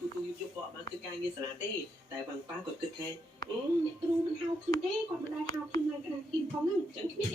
tu giúp họ bán cứ cay như sả tê tại bằng ba còn cực kheអ្នកគ្រូមិនហៅខ្ញុំទេគាត់មិនដែលហៅខ្ញុំឡើងកណ្ដាលគីផងហ្នឹងអញ្ចឹងខ្ញុំ